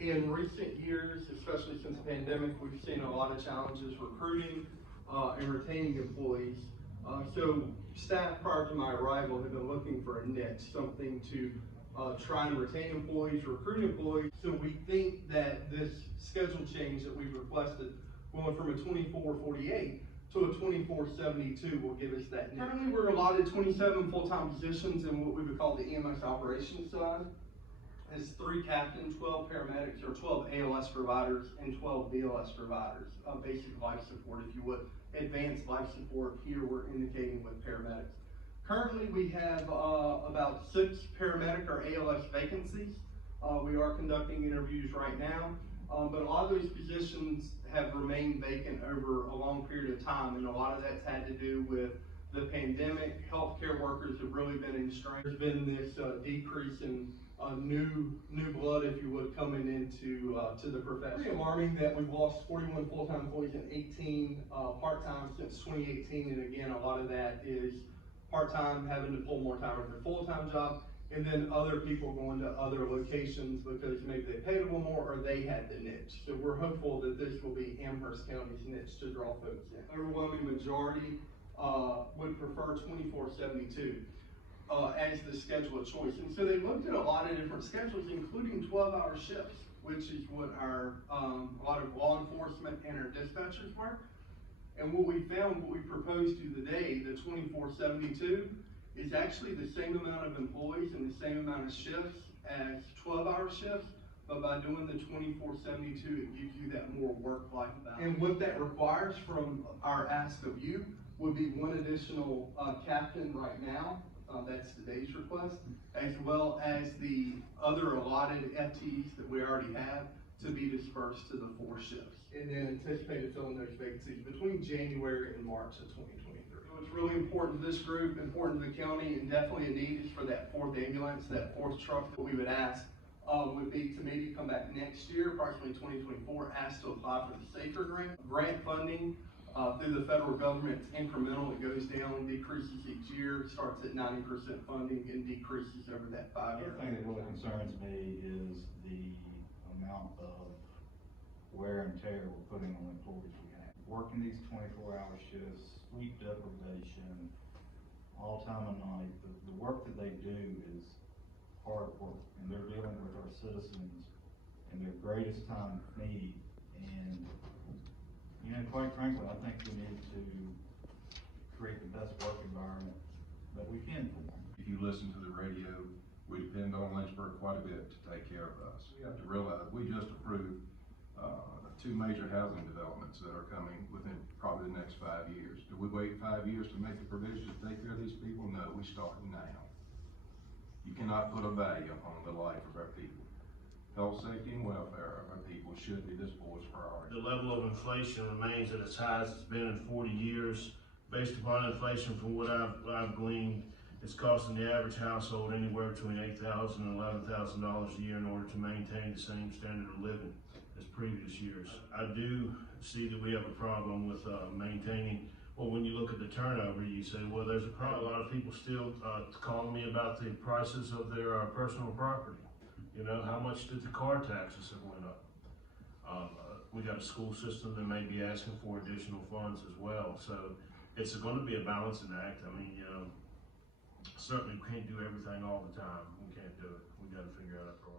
In recent years, especially since the pandemic, we've seen a lot of challenges recruiting and retaining employees. So staff prior to my arrival have been looking for a niche, something to try and retain employees, recruit employees. So we think that this schedule change that we've requested, going from a 24/48 to a 24/72, will give us that niche. Currently, we're allotted 27 full-time positions in what we would call the EMS Operations side. It's 3 captains, 12 paramedics, or 12 ALS providers, and 12 BLS providers. Basic life support, if you would. Advanced life support, here we're indicating with paramedics. Currently, we have about 6 paramedic or ALS vacancies. We are conducting interviews right now, but a lot of those positions have remained vacant over a long period of time, and a lot of that's had to do with the pandemic. Healthcare workers have really been in strain. There's been this decrease in new blood, if you would, coming into to the profession. It's alarming that we've lost 41 full-time employees and 18 part-time since 2018, and again, a lot of that is part-time having to pull more time with their full-time job, and then other people going to other locations because maybe they paid a little more or they had the niche. So we're hopeful that this will be Amherst County's niche to draw folks in. Overwhelming majority would prefer 24/72 as the schedule of choice. And so they looked at a lot of different schedules, including 12-hour shifts, which is what our a lot of law enforcement and our dispatchers work. And what we found, what we proposed to today, the 24/72, is actually the same amount of employees and the same amount of shifts as 12-hour shifts, but by doing the 24/72, it gives you that more work-life balance. And what that requires from our ask of you would be 1 additional captain right now. That's today's request, as well as the other allotted FTEs that we already have to be dispersed to the 4 shifts. And then anticipate filling those vacancies between January and March of 2023. So it's really important to this group, important to the county, and definitely a need is for that 4th ambulance, that 4th truck. That we would ask would be to maybe come back next year, approximately 2024, ask to apply for the SAFER grant funding. Through the federal government, it's incremental. It goes down, decreases each year, starts at 90% funding and decreases over that 5-year. The thing that really concerns me is the amount of wear and tear we're putting on employees we have. Working these 24-hour shifts, sleep deprivation, all time of night, the work that they do is hard work, and they're dealing with our citizens in their greatest time of need. And you know, quite frankly, I think we need to create the best work environment that we can for them. If you listen to the radio, we depend on Lynchburg quite a bit to take care of us. You have to realize we just approved 2 major housing developments that are coming within probably the next 5 years. Do we wait 5 years to make the provisions to take care of these people? No, we start now. You cannot put a value on the life of our people. Health, safety, and welfare of our people should be this board's priority. The level of inflation remains at its highest it's been in 40 years. Based upon inflation, from what I've gleaned, it's costing the average household anywhere between $8,000 and $11,000 a year in order to maintain the same standard of living as previous years. I do see that we have a problem with maintaining. Well, when you look at the turnover, you say, well, there's a problem. A lot of people still calling me about the prices of their personal property. You know, how much did the car taxes have went up? We got a school system that may be asking for additional funds as well. So it's going to be a balancing act. I mean, you know, certainly we can't do everything all the time. We can't do it. We got to figure out our priorities.